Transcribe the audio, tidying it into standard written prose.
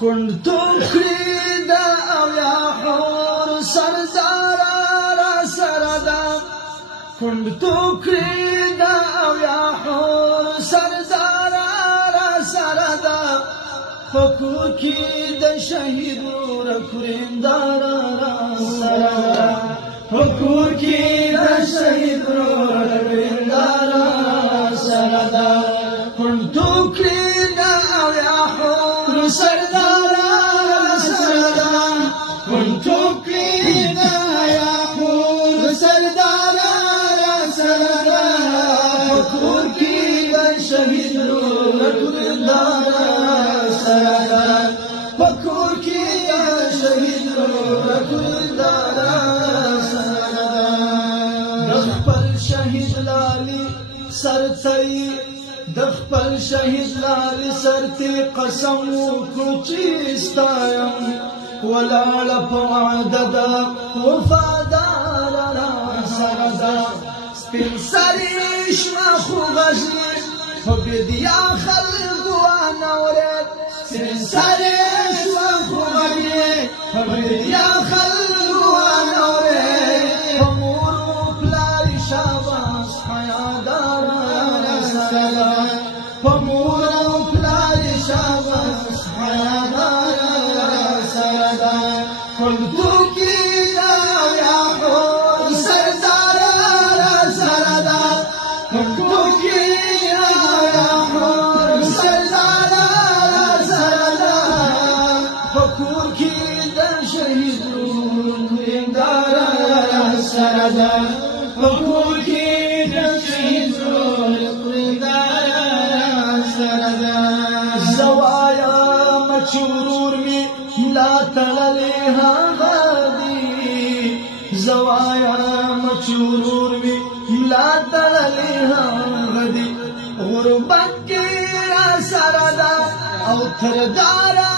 كنت أخرد أو يا حور سردارا سردا كنت أخرد أو يا حور سردارا سردا فكوكي د شهيد ركورين دارا سردا فكوكي د شهيد ركورين دارا سردا كنت أخرد أو يا حور سردارا سردا كنت أخرد يا حور سردارا سردا فكوكي د شهيد ركورين دارا سردا فكوكي د شهيد ركورين دارا سردا دخل شهيد لالي سرتي دخل شهيد لالي سرتي قسم وكوچيستايم ولا لفعددا وفادارا سردا سپين سريش ما خوغجي فبديا خلق وانورت سپين سريش ما خوغجي فبديا خلق وانورت فمورو بلاي شاباس حيادارا سردا فمورو بلاي شاباس حيادارا سردا كنت كيدا يا حور سردارا سردا كنت كيدا يا حور سردارا سردا فكور كيدا شهيد ركورين دارا سردا فكور كيدا شهيد ركورين دارا سردا زوايا مچورور می لا تللها غادي زوايا مچورور می لا تللها غادي غربت کی سردا او تردارا